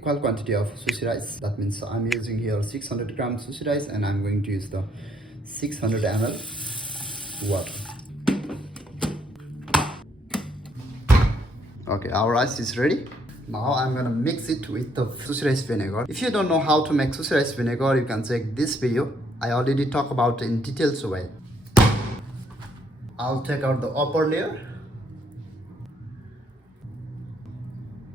Equal quantity of sushi rice. That means I'm using here 600 grams sushi rice and I'm going to use the 600 ml water. Okay, our rice is ready. Now I'm gonna mix it with the sushi rice vinegar. If you don't know how to make sushi rice vinegar, you can check this video. I already talk about it in details way. I'll take out the upper layer.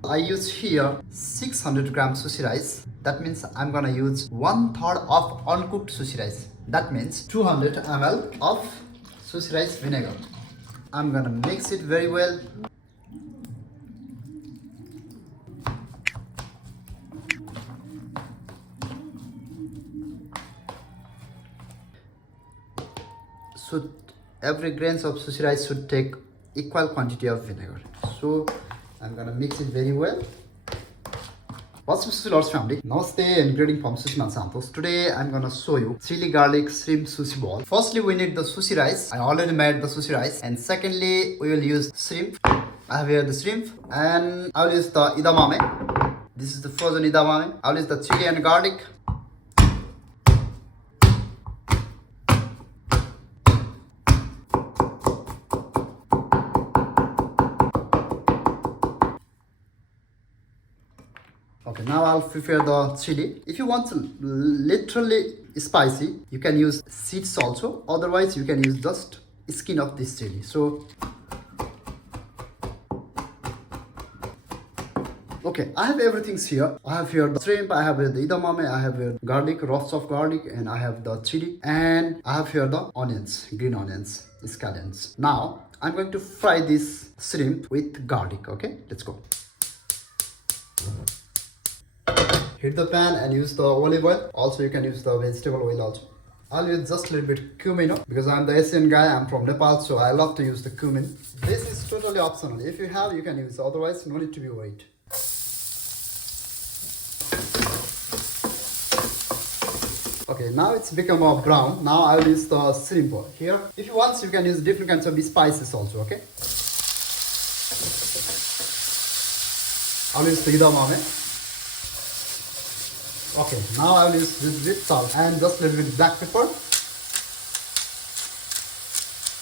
I use here 600 grams sushi rice. That means I'm gonna use 1/3 of uncooked sushi rice. That means 200 ml of sushi rice vinegar. I'm gonna mix it very well. So every grains of sushi rice should take equal quantity of vinegar. So I'm gonna mix it very well. What's up, Sushi Lovers family? Namaste and greeting from Sushi Man Santosh. Today I'm gonna show you chili garlic shrimp sushi ball. Firstly, we need the sushi rice. I already made the sushi rice. And secondly, we will use shrimp. I have here the shrimp and I will use the edamame. This is the frozen edamame. I will use the chili and garlic. Okay, now I'll prepare the chili. If you want literally spicy, you can use seeds also. Otherwise, you can use just skin of this chili. So, okay, I have everything here. I have here the shrimp, I have here the edamame, I have here garlic, roast of garlic, and I have the chili. And I have here the onions, green onions, scallions. Now, I'm going to fry this shrimp with garlic, okay? Let's go. Heat the pan and use the olive oil. Also, you can use the vegetable oil also. I'll use just a little bit cumin because I'm the Asian guy. I'm from Nepal, so I love to use the cumin. This is totally optional. If you have, you can use. Otherwise, no need to be worried. Okay, now it's become a brown. Now I'll use the shrimp here. If you want, you can use different kinds of spices also. Okay. I'll use the edamame. Okay, now I will use this with salt and just a little bit black pepper.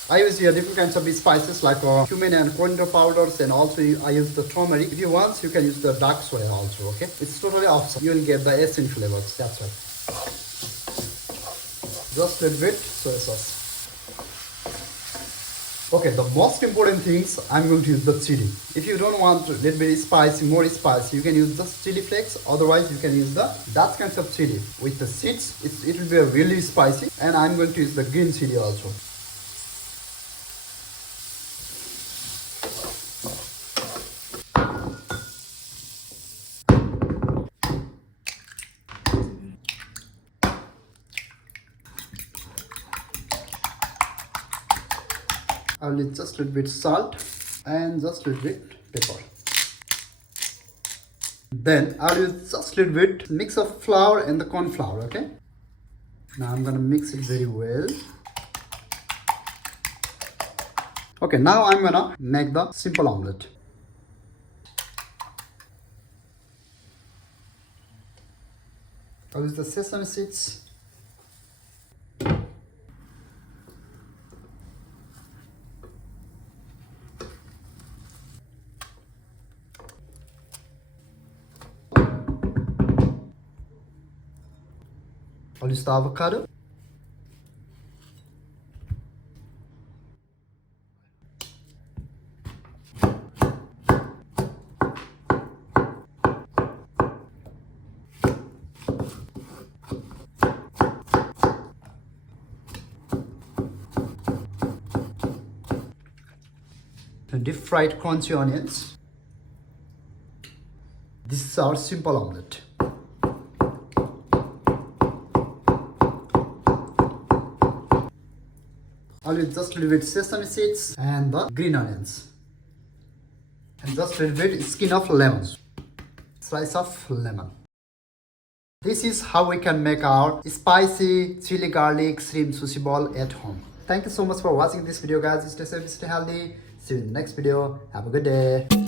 I use here different kinds of spices like cumin and coriander powders, and also I use the turmeric. If you want, you can use the dark soy also, okay? It's totally optional. You will get the Asian flavors, that's right. Just a little bit soy sauce. Okay, the most important things, I'm going to use the chili. If you don't want a little bit spicy, more spicy, you can use just chili flakes. Otherwise, you can use that kind of chili. With the seeds, it will be really spicy. And I'm going to use the green chili also. I will use just a little bit salt and just a little bit pepper. Then I will use just a little bit mix of flour and the corn flour, okay? Now I'm gonna mix it very well. Okay, now I'm gonna make the simple omelette. I'll use the sesame seeds. I'll use the avocado. And deep fried crunchy onions. This is our simple omelette. I'll use just a little bit sesame seeds and the green onions. And just a little bit skin of lemons. slice of lemon. This is how we can make our spicy chili garlic shrimp sushi ball at home. Thank you so much for watching this video, guys. Stay safe, stay healthy. See you in the next video. Have a good day.